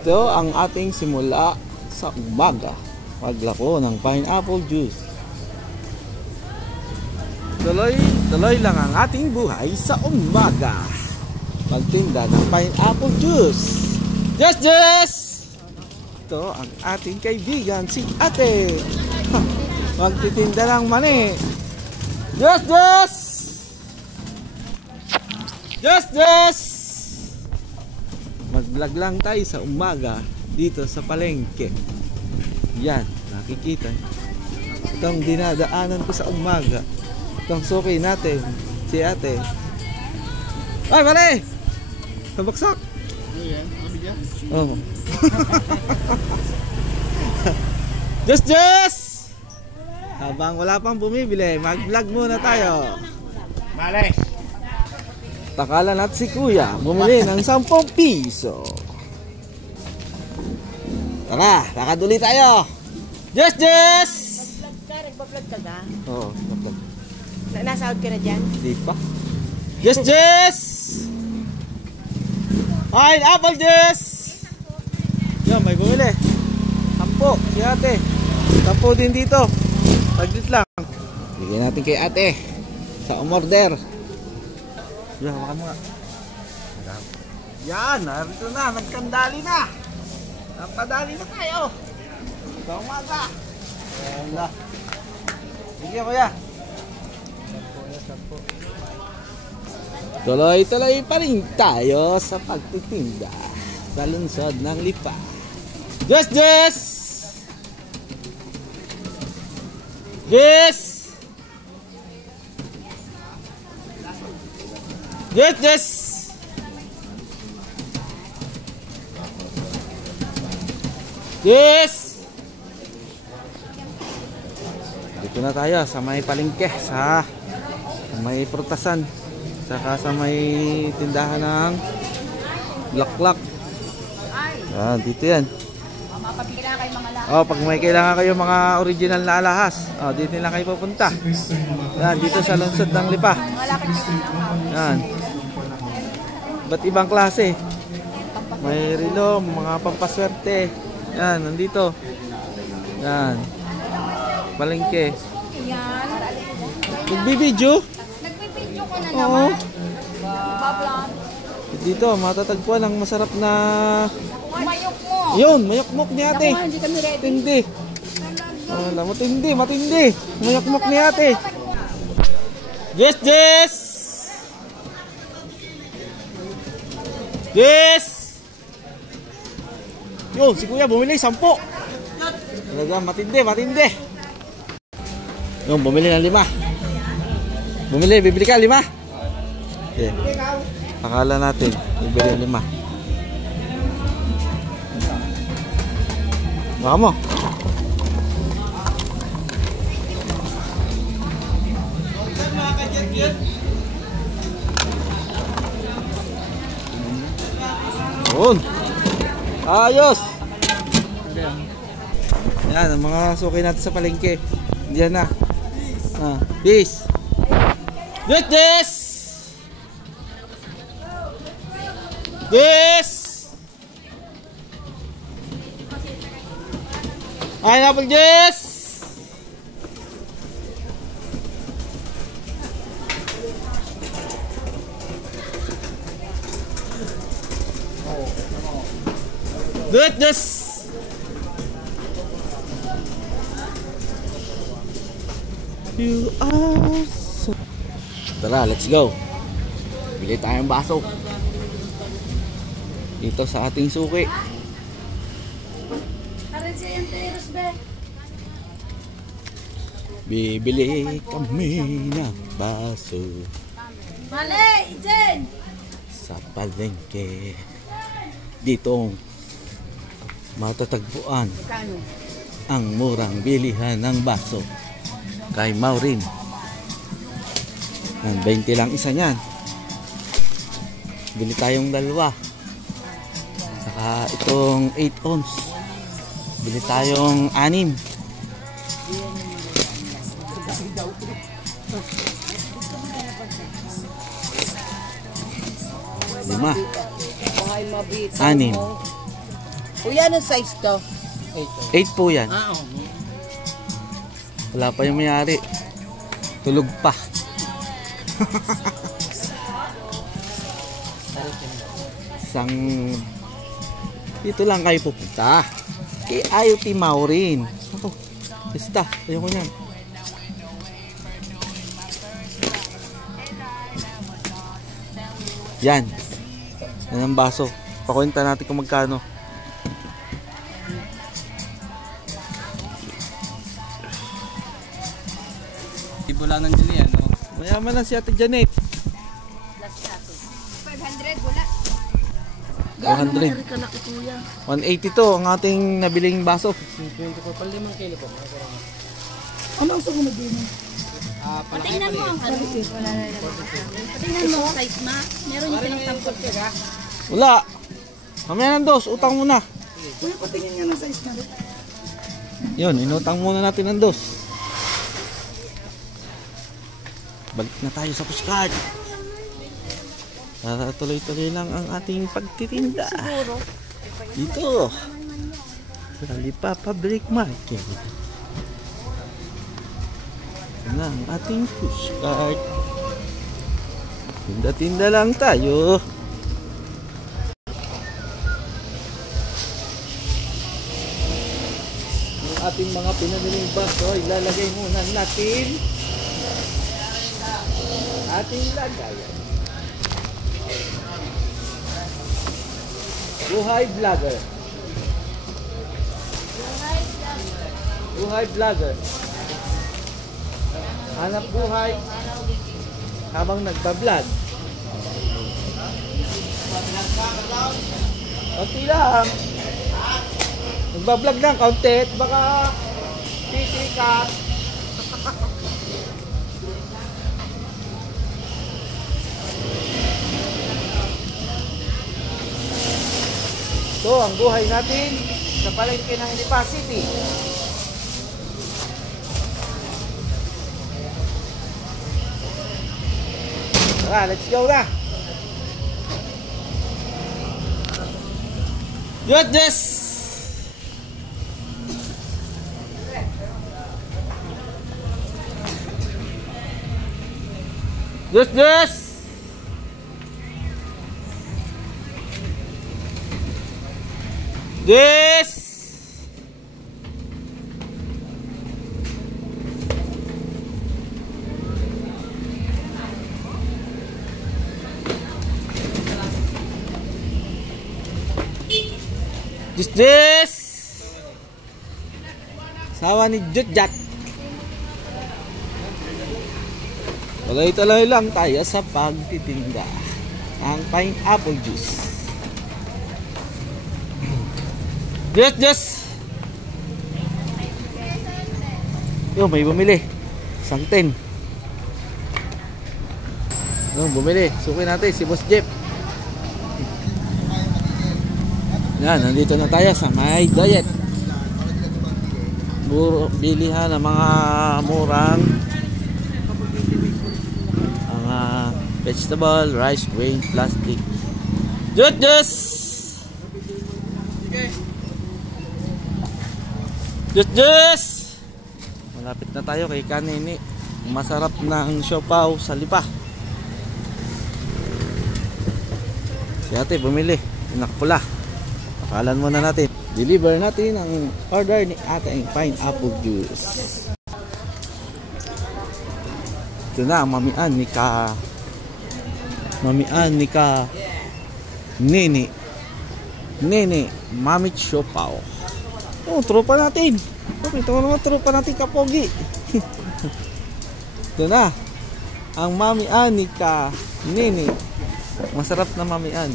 Ito ang ating simula sa umaga. Maglako ng pineapple juice. Tuloy lang ang ating buhay sa umaga. Magtinda ng pineapple juice. Yes! Ito ang ating kaibigan, si ate. Magtitinda ng mani. Yes! Mag-vlog lang tayo sa umaga dito sa palengke. Yan, nakikita. Itong dinadaanan ko sa umaga. Itong suki natin, si ate. Ay, mali! Nabaksak! Oh. Just! Habang wala pang bumibili, mag-vlog muna tayo. Mali! Takalan natin si kuya bumili ng 10 piso. Tara, nakaduli tayo. Yes! Nagbablog ka ba? Oo, nagbablog. Nasa-out ka na dyan? Di pa. Yes! Pineapple juice! Yan, may bumili. 10, si ate. 10 din dito. Taglit lang. Bigyan natin kay ate sa umorder. Yan, makan mo nga. Yan, narito na. Nagkandali na. Napadali na tayo. Sa umaga. Yan na. Bigyan ko yan. Tuloy-tuloy pa rin tayo sa pagtitinda sa lungsod ng Lipa. Yes! Dito na tayo sa may palengke, sa may prutasan, saka sa may tindahan ng laklak. Yan, dito yan. Pag may kailangan kayo mga original na alahas, dito lang kayo pupunta. Yan, dito sa lungsod ng Lipa. Yan. Ba't ibang klase? May relo, mga pampaswerte. Yan, nandito. Yan. Palengke. Nagbibidyo? Nagbibidyo ko na naman. Dito, matatagpuan ang masarap na Mayok mo. yun, mayokmok ni ate. Hindi kami ready. Matindi. Matindi. Mayokmok ni ate. Yes! Yun, si kuya bumili 10. Talaga, matindi. Yun, bumili ng 5. Bibili ka 5? Okay. Akala natin, bibili ng 5. Baka mo. Yun. Ayos. Yan, ang mga suki natin sa palengke. Diyan na. Peace. Yes! Pineapple juice! Goodness! You are so... Tara, let's go. Bili tayong baso. Dito sa ating suki. Bibili kami ng baso sa palengke. Dito matatagpuan ang murang bilihan ng baso kay Maureen. 20 lang isa niyan. Bili tayong 2. Saka itong 8 ounce. Bili tayong 6. 5, 6, Kuya, anong size to? 8 po yan. Ah, oo. Wala pa yung mayari. Tulog pa. Isang... Dito lang kayo pupunta. Kay IoT Maurin. Oh, basta. Ayoko yan. Yan. Yan ang baso. Pakwenta natin kung magkano. Wala nang dili ano. Mayaman na si Ate Janet. 500, wala. 200. 180 to ang ating nabiling baso. 20 po, pala 5 kilo po. Ano ang sumunod din? Patingnan mo ang ano. Patingnan mo ang size ma. Meron yung silang sampol. Wala. Mamaya ng dos. Utang muna. Kuya, patingin nga ng size na rin. Yun. Inutang muna natin ng dos. Balik na tayo sa postcard. Para tuloy-tuloy lang ang ating pagtitinda. Dito. Sa Lipa Public Market. Ito na ang ating postcard. Tinda-tinda lang tayo. Yung ating mga pinaniling baso, ilalagay muna natin. Ating lagayan. Buhay vlogger. Buhay vlogger. Hanap buhay habang nagbablog. Konti lang. Nagbablog lang, kaunti. Baka titikat. So, ang buhay natin sa palengke ng Lipa City. Tara, let's go na! Yes! Yes! Yes! This! Sawa ni Jutjat. Tuloy-tuloy lang tayo sa pagtitinda. Ang pineapple juice. Just! Yo, may bumili. Isang 10. No, bumili. Suki natin si Boss Jeff. Yan, nandito na tayo sa My Diet. Bilihan ng mga murang mga vegetable, rice, grain, plastic. Just! Malapit na tayo kay Kanini. Masarap ng siopaw sa Lipa. Si ate bumili. Nakapula. Pakalan muna natin. Deliver natin ang order ni ating pineapple juice. Ito na ang mamian ni ka Nini Mamit Siopaw. Oh, tropa natin. Okay, ito mga tropa natin kapogi. Ito na ang mamian ni ka Nini. Masarap na mamian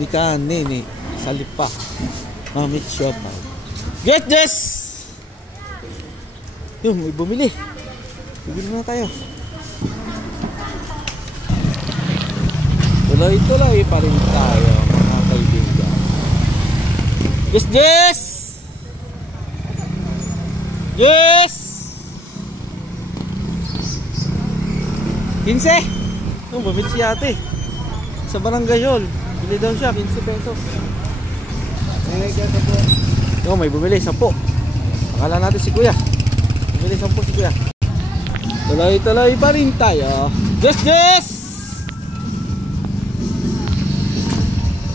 ni ka Nini sa Lipa Mamit Siopaw. Get this! Yung may bumili. Bumili na tayo. Tuloy-tuloy pa rin tayo mga kaibigan. Yes! Yes! 15! Bumili si ate sa Barangay Hall. Bili daw siya 15 pesos. Yo, may bumili, 10. Akala natin si Kuya. Bumili 10 si Kuya. Tuloy-tuloy pa rin tayo. Yes, yes!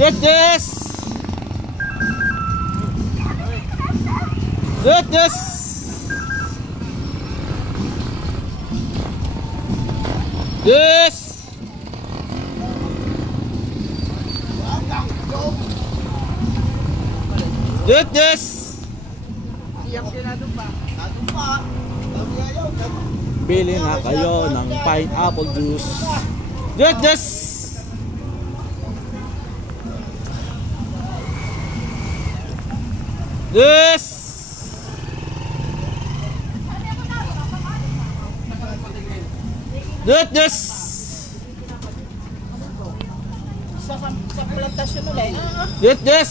Yes, yes! Yes, yes! Yes! Yes, yes! Bili na kayo ng pineapple juice. Yes, yes! Yes! Yes, yes! Sa plantasyon ulit. Yes, yes!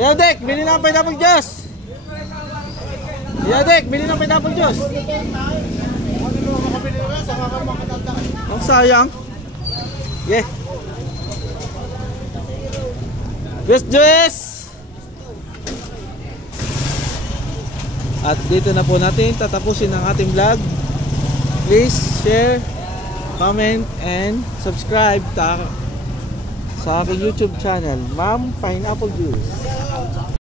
Yadek, bili na ng pineapple juice. Yadek, bili ng pineapple juice. Ang sayang. Yeah. Yes, yes! At dito na po natin tatapusin ang ating vlog. Please share, comment, and subscribe sa aking YouTube channel, Ma'am Pineapple Juice.